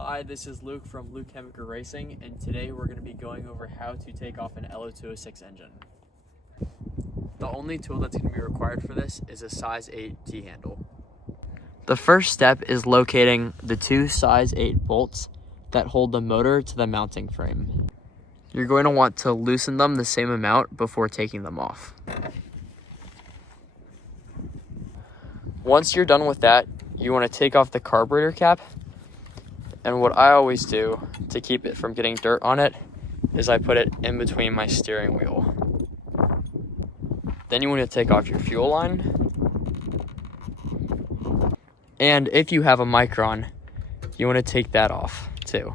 Hi, this is Luke from Luke Hamaker Racing, and today we're going to be going over how to take off an lo206 engine. The only tool that's going to be required for this is a size 8 T-handle. The first step is locating the two size 8 bolts that hold the motor to the mounting frame. You're going to want to loosen them the same amount before taking them off. Once you're done with that, you want to take off the carburetor cap. And what I always do to keep it from getting dirt on it is I put it in between my steering wheel. Then you want to take off your fuel line. And if you have a micron, you want to take that off too.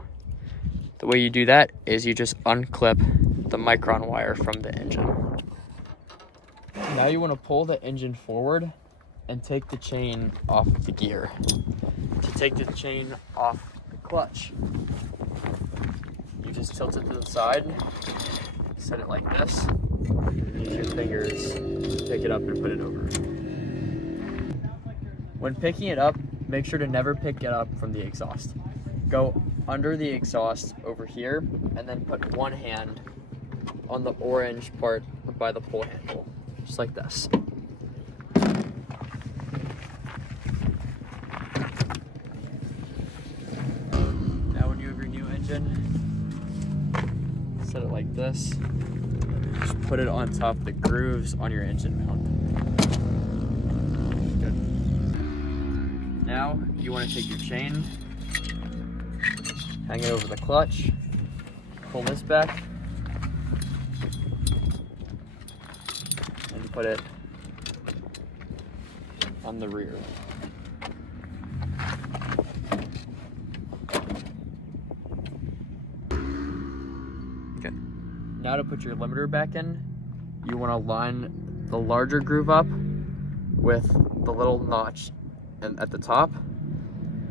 The way you do that is you just unclip the micron wire from the engine. Now you want to pull the engine forward and take the chain off of the gear. To take the chain off the clutch, you just tilt it to the side, set it like this, use your fingers, pick it up and put it over. When picking it up, make sure to never pick it up from the exhaust. Go under the exhaust over here and then put one hand on the orange part by the pull handle, just like this. Now when you have your new engine, set it like this. Just put it on top of the grooves on your engine mount. Good. Now you want to take your chain, hang it over the clutch, pull this back, and put it on the rear. Okay. Now to put your limiter back in, you want to line the larger groove up with the little notch at the top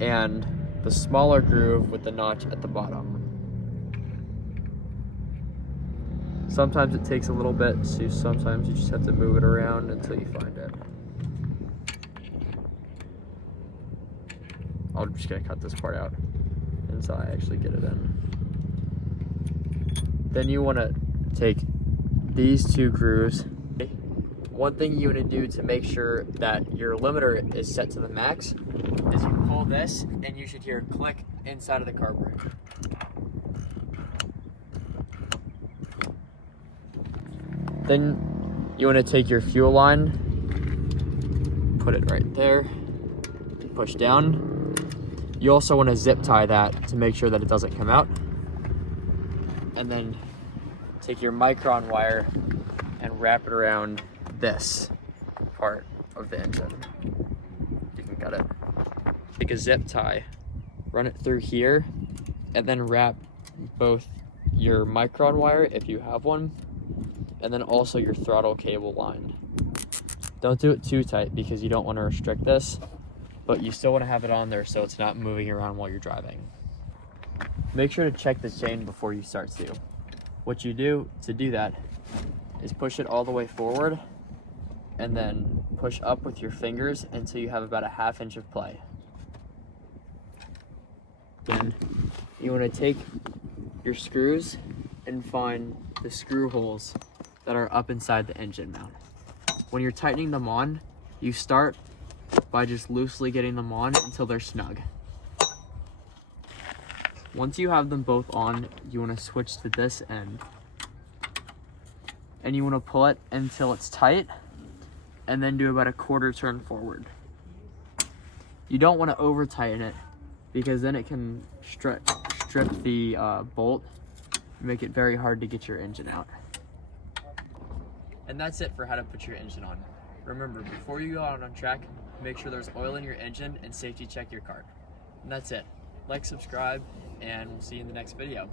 and the smaller groove with the notch at the bottom. Sometimes it takes a little bit, so sometimes you just have to move it around until you find it. I'm just gonna cut this part out until I actually get it in. Then you wanna take these two grooves. One thing you wanna do to make sure that your limiter is set to the max is you pull this and you should hear a click inside of the carburetor. Then you want to take your fuel line, put it right there, push down. You also want to zip tie that to make sure that it doesn't come out. And then take your micron wire and wrap it around this part of the engine. You can cut it. Take a zip tie, run it through here, and then wrap both your micron wire, if you have one, and then also your throttle cable line. Don't do it too tight because you don't want to restrict this, but you still want to have it on there so it's not moving around while you're driving. Make sure to check the chain before you start too. What you do to do that is push it all the way forward and then push up with your fingers until you have about a ½ inch of play. Then you want to take your screws and find the screw holes that are up inside the engine mount. When you're tightening them on, you start by just loosely getting them on until they're snug. Once you have them both on, you want to switch to this end. And you want to pull it until it's tight, and then do about a quarter turn forward. You don't want to over tighten it because then it can strip the bolt and make it very hard to get your engine out. And that's it for how to put your engine on. Remember, before you go out on track, make sure there's oil in your engine and safety check your car. And that's it. Like, subscribe, and we'll see you in the next video.